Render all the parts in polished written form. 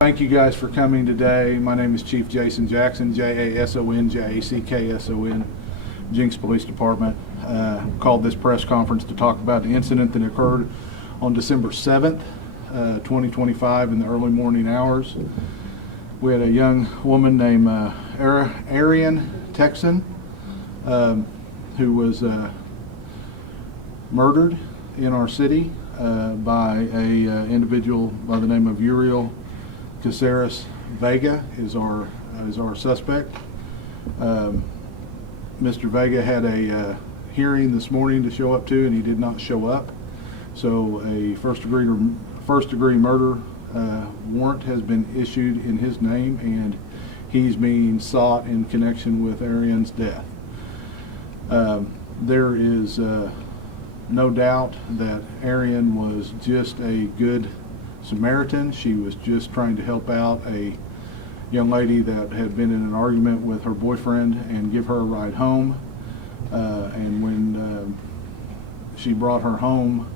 Thank you guys for coming today. My name is Chief Jason Jackson, Jason Jackson, Jenks Police Department. Called this press conference to talk about the incident that occurred on December 7th, 2025 in the early morning hours. We had a young woman named Eriyon Tecson who was murdered in our city by a individual by the name of Eriyon Tecson. Vega is our suspect. Mr. Vega had a hearing this morning to show up to, and he did not show up. So a first degree murder warrant has been issued in his name, and he's being sought in connection with Eriyon's death. There is no doubt that Eriyon was just a good Samaritan. She was just trying to help out a young lady that had been in an argument with her boyfriend and give her a ride home. And when she brought her home,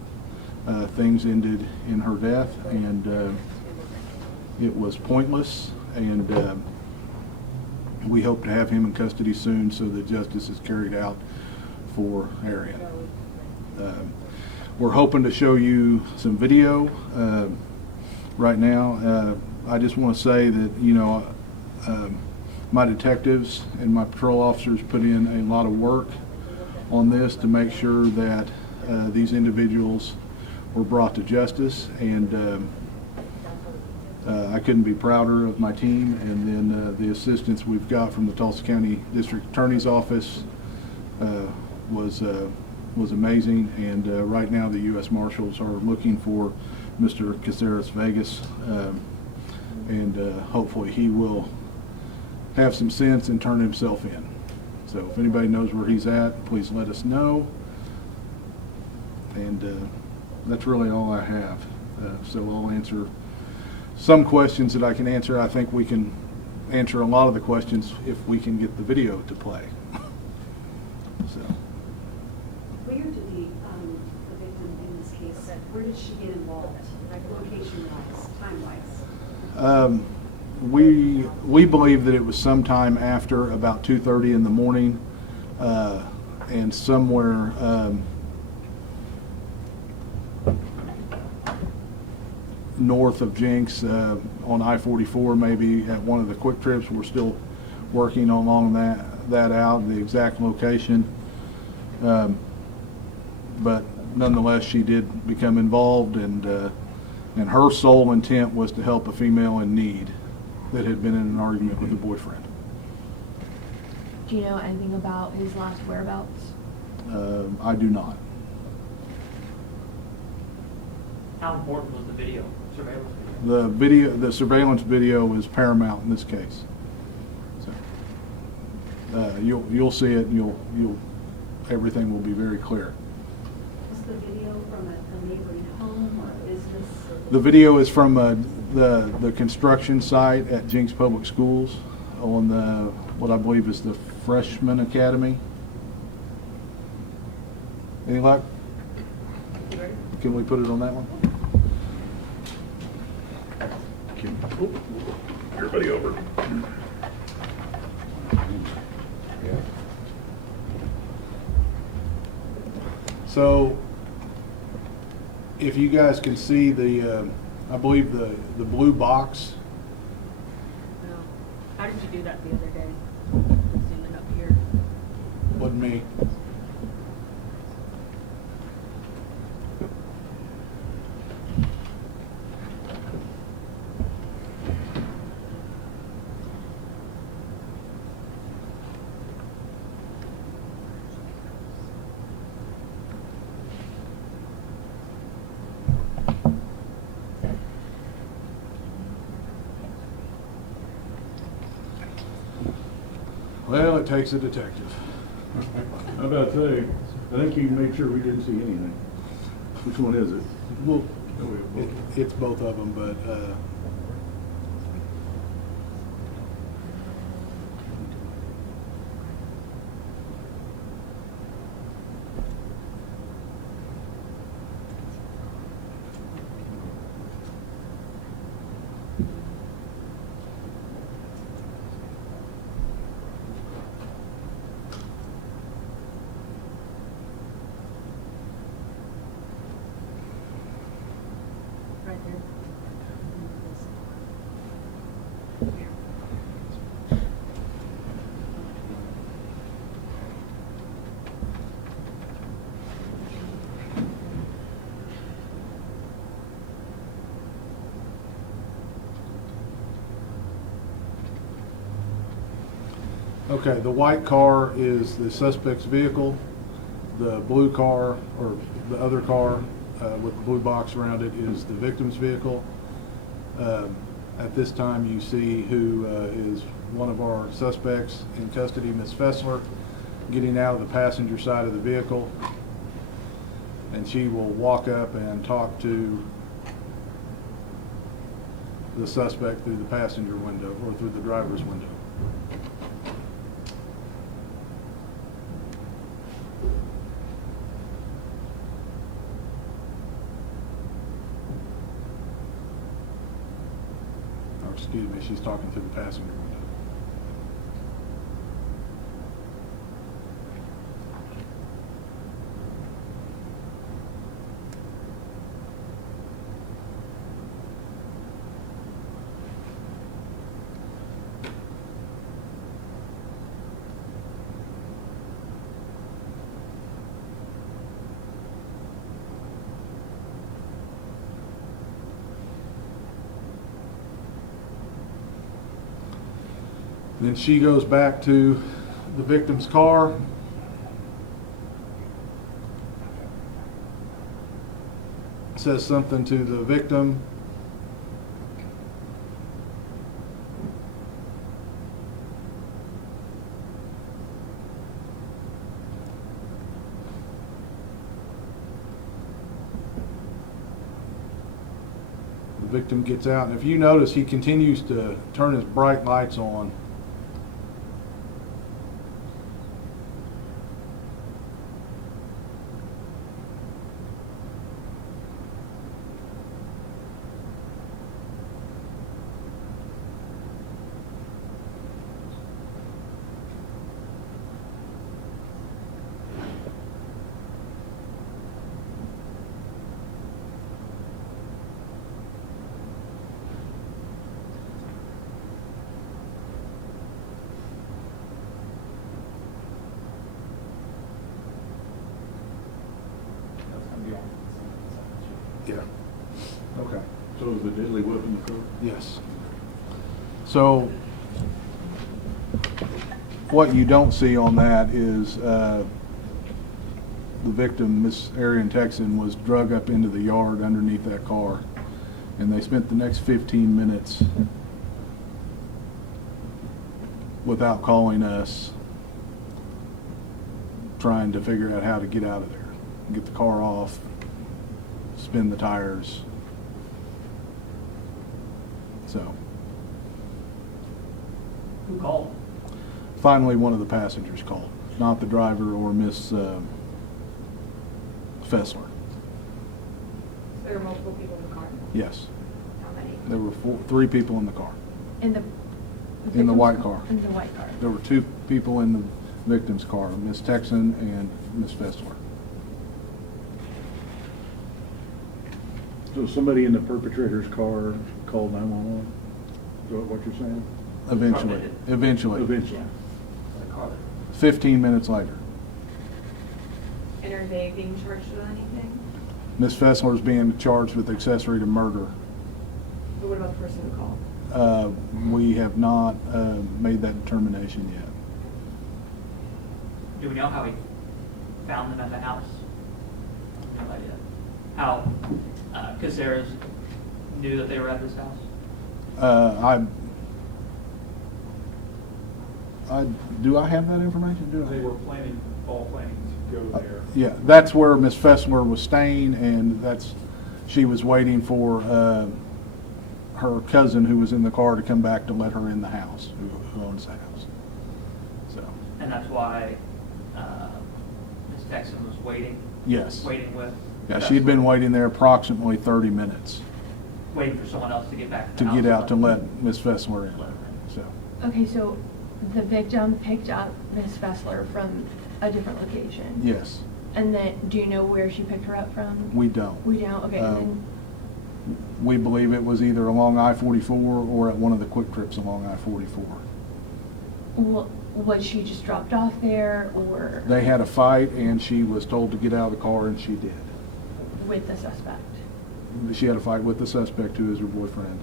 things ended in her death, and it was pointless. And we hope to have him in custody soon so that justice is carried out for Eriyon. We're hoping to show you some video right now. I just want to say that, you know, my detectives and my patrol officers put in a lot of work on this to make sure that these individuals were brought to justice, and I couldn't be prouder of my team. And then the assistance we've got from the Tulsa County District Attorney's Office was amazing. And right now the U.S. Marshals are looking for Mr. Caceres Vegas, and hopefully he will have some sense and turn himself in. So if anybody knows where he's at, please let us know. And that's really all I have. So I'll answer some questions that I can answer. I think we can answer a lot of the questions if we can get the video to play. So. Where did the victim in this case, where did she get involved, like location-wise, time-wise? We believe that it was sometime after about 2:30 in the morning, and somewhere north of Jenks on I-44, maybe at one of the quick trips. We're still working along that out, the exact location. But nonetheless, she did become involved, and her sole intent was to help a female in need that had been in an argument with a boyfriend. Do you know anything about his last whereabouts? I do not. How important was the video, surveillance video? The surveillance video is paramount in this case. So you'll see it, and everything will be very clear. Was the video from a neighboring home or a business? The video is from the construction site at Jenks Public Schools on what I believe is the Freshman Academy. Any luck? Can we put it on that one? Everybody over. So, if you guys can see I believe the blue box. No. How did you do that the other day? Zooming up here. Wasn't me. Well, it takes a detective. How about that? I think you made sure we didn't see anything. Which one is it? Well, it's both of them, but Okay, the white car is the suspect's vehicle. The blue car, or the other car with the blue box around it, is the victim's vehicle. At this time, you see who is one of our suspects in custody, Ms. Fessler, getting out of the passenger side of the vehicle. And she will walk up and talk to the suspect through the passenger window or through the driver's window. Or excuse me, she's talking through the passenger window. Then she goes back to the victim's car. Says something to the victim. The victim gets out, and if you notice, he continues to turn his bright lights on. Yeah. Okay. So is the deadly weapon the car? Yes. So what you don't see on that is the victim, Miss Eriyon Tecson, was drug up into the yard underneath that car, and they spent the next 15 minutes without calling us trying to figure out how to get out of there, get the car off, spin the tires. So Who called? finally one of the passengers called, not the driver or Miss Fessler. There were multiple people in the car? Yes, How many? there were three people in the car. In the In the victim's white car. In the white car. There were two people in the victim's car, Miss Tecson and Miss Fessler. So somebody in the perpetrator's car called 911? Is that what you're saying? Eventually. Eventually. The car. 15 minutes later. And are they being charged with anything? Miss Fessler's being charged with accessory to murder. But what about the person who called? We have not made that determination yet. Do we know how he found them at the house? No idea. How Caceres knew that they were at this house? Do I have that information? Do I? They were all planning to go there. Yeah, that's where Miss Fessler was staying, and she was waiting for her cousin who was in the car to come back to let her in the house, who owns the house. So, And that's why Ms. Tecson was waiting? yes. Waiting with? Yeah, she'd been waiting there approximately 30 minutes Waiting for someone else to get back to to the house. get out to let Miss Fessler in. So, Okay, so the victim picked up Miss Fessler from a different location. yes, And then, do you know where she picked her up from? we don't. We don't. Okay, and then We believe it was either along I-44 or at one of the quick trips along I-44. was she just dropped off there, or They had a fight, and she was told to get out of the car, and she did. with the suspect? She had a fight with the suspect, who is her boyfriend.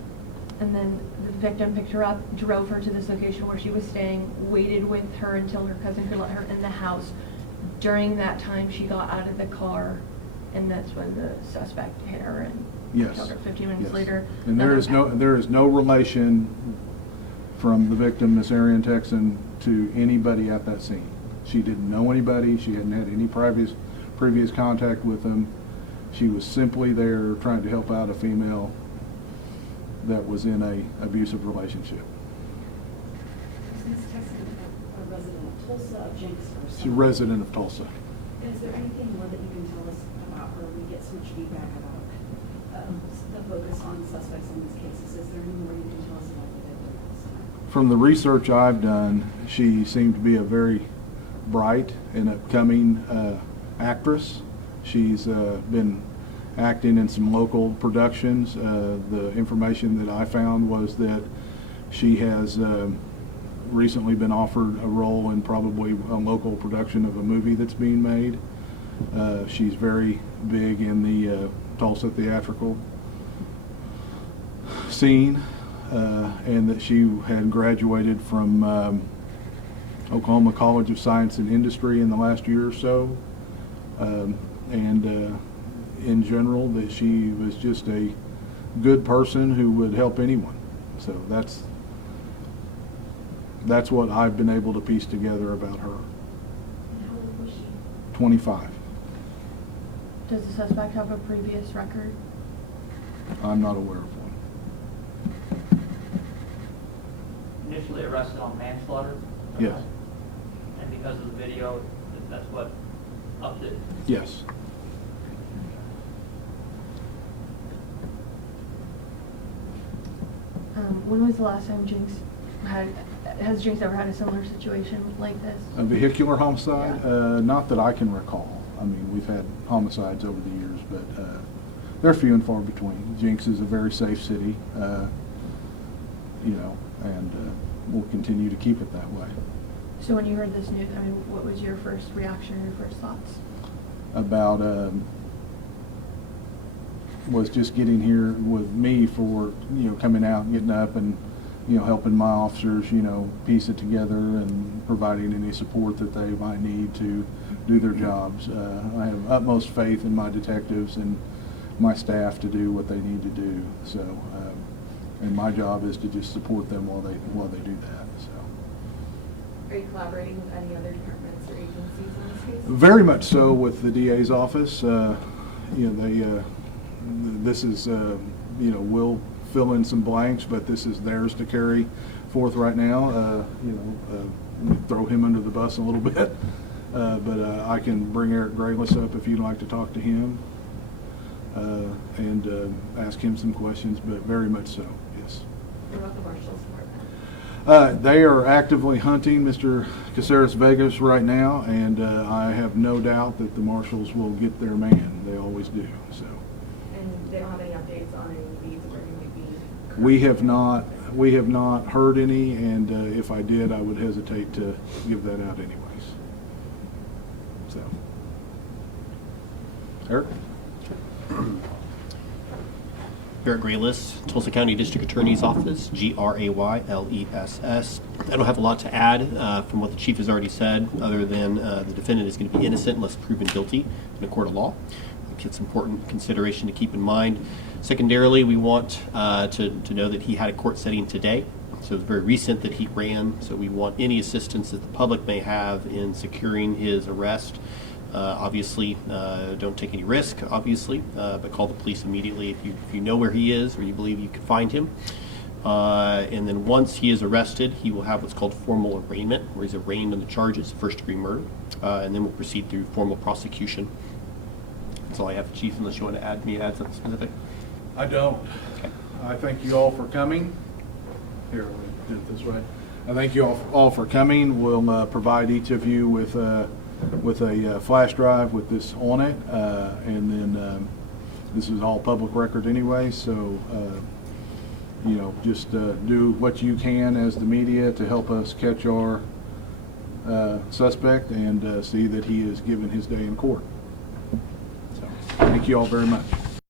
and then the victim picked her up, drove her to this location where she was staying, waited with her until her cousin could let her in the house. During that time, she got out of the car, and that's when the suspect hit her and Yes. killed her 15 minutes Yes. later. And there is no relation from the victim, Miss Eriyon Tecson, to anybody at that scene. She didn't know anybody. She hadn't had any previous contact with them. She was simply there trying to help out a female that was in a abusive relationship. Is Ms. Texan a resident of Tulsa, of Jenks, or She's a resident of Tulsa. Is there anything more that you can tell us about her? We get so much feedback about the focus on suspects in these cases. Is there any more you can tell us about the victim at this time? From the research I've done, she seemed to be a very bright and upcoming actress. She's been acting in some local productions. The information that I found was that she has recently been offered a role in probably a local production of a movie that's being made. She's very big in the Tulsa theatrical scene, and that she had graduated from Oklahoma College of Science and Industry in the last year or so, and in general that she was just a good person who would help anyone. So that's what I've been able to piece together about her. And how old was she? 25. Does the suspect have a previous record? I'm not aware of one. Initially arrested on manslaughter? Yes. And because of the video, that's what upped it? Yes. When was the last time has Jenks ever had a similar situation like this? A vehicular homicide? Yeah. Not that I can recall. I mean, we've had homicides over the years, but they're few and far between. Jenks is a very safe city, and we'll continue to keep it that way. So when you heard this news, I mean, what was your first reaction or your first thoughts? About was just getting here with me for coming out and getting up and helping my officers piece it together and providing any support that they might need to do their jobs. I have utmost faith in my detectives and my staff to do what they need to do. So, and my job is to just support them while they do that. So. Are you collaborating with any other departments or agencies in this case? Very much so with the DA's office. This is, we'll fill in some blanks, but this is theirs to carry forth right now. Throw him under the bus a little bit. But I can bring Eric Grayless up if you'd like to talk to him and ask him some questions, but very much so, yes. What about the Marshals Department? They are actively hunting Mr. Caceres Vegas right now, and I have no doubt that the marshals will get their man. They always do. So And they don't have any updates on any leads where you might be? we have not heard any, and if I did, I would hesitate to give that out anyways. So, Eric? Eric Grayless, Tulsa County District Attorney's Office, Grayless. I don't have a lot to add from what the chief has already said, other than the defendant is going to be innocent unless proven guilty in a court of law. I think it's important consideration to keep in mind. Secondarily, we want to know that he had a court setting today. So it's very recent that he ran, so we want any assistance that the public may have in securing his arrest. Obviously, don't take any risk, obviously, but call the police immediately if you know where he is or you believe you can find him. And then once he is arrested, he will have what's called formal arraignment, where he's arraigned on the charges of first-degree murder, and then we'll proceed through formal prosecution. That's all I have, Chief, unless you want to add something specific. I don't. Okay. I thank you all for coming. Here, let me do it this way. I thank you all for coming. We'll provide each of you with a flash drive with this on it, and then this is all public record anyway, so just do what you can as the media to help us catch our suspect and see that he is given his day in court. So thank you all very much.